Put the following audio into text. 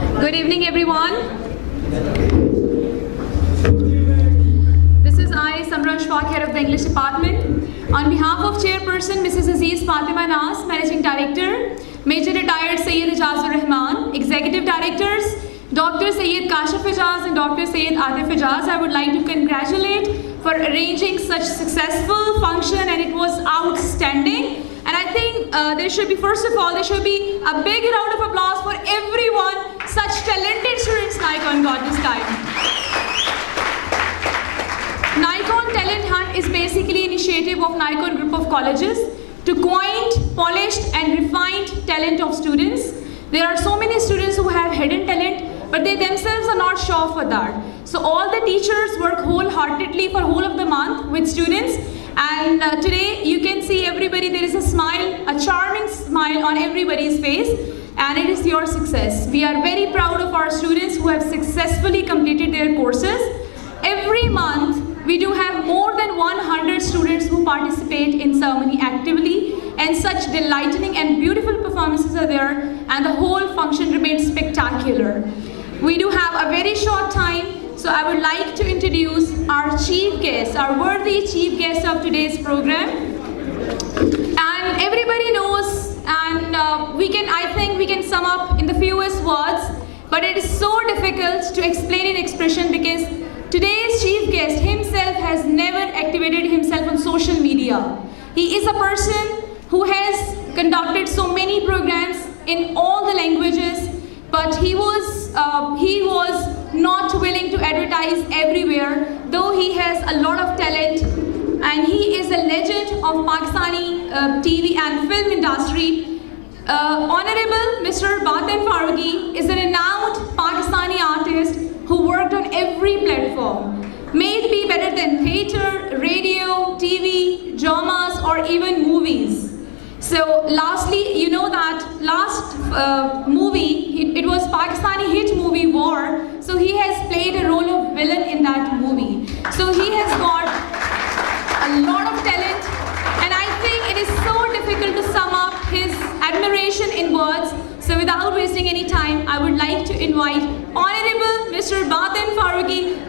Good evening, everyone. This is I, Samra Ashfaq, head of the English department. On behalf of Chairperson Mrs. Aziz Fatima Nas, Managing Director, Major Retired Sayyid Ijazur Rahman, Executive Directors, Dr. Sayyid Kashif Ijaz and Dr. Sayyid Atif Ijaz, I would like to congratulate for arranging such successful function, and it was outstanding. And I think there should be, first of all, there should be a big round of applause for everyone. Such talented students Nikon got this time. Nikon Talent Hunt is basically an initiative of Nikon Group of Colleges to coin, polished and refined talent of students. There are so many students who have hidden talent, but they themselves are not sure for that. So all the teachers work wholeheartedly for whole of the month with students. And today you can see everybody, there is a smile, a charming smile on everybody's face, and it is your success. We are very proud of our students who have successfully completed their courses. Every month we do have more than 100 students who participate in ceremony actively, and such delighting and beautiful performances are there, and the whole function remains spectacular. We do have a very short time, so I would like to introduce our chief guest, our worthy chief guest of today's program. And everybody knows, and I think we can sum up in the fewest words, but it is so difficult to explain in expression because today's chief guest himself has never activated himself on social media. He is a person who has conducted so many programs in all the languages, but he was not willing to advertise everywhere, though he has a lot of talent, and he is a legend of Pakistani TV and film industry. Honorable Mr. Batin Farooqi is a renowned Pakistani artist who worked on every platform. May it be better than theatre, radio, TV, dramas, or even movies. So lastly, you know that last movie, it was Pakistani hit movie War, so he has played a role of villain in that movie. So he has got a lot of talent, and I think it is so difficult to sum up his admiration in words. So without wasting any time, I would like to invite Honorable Mr. Batin Farooqi.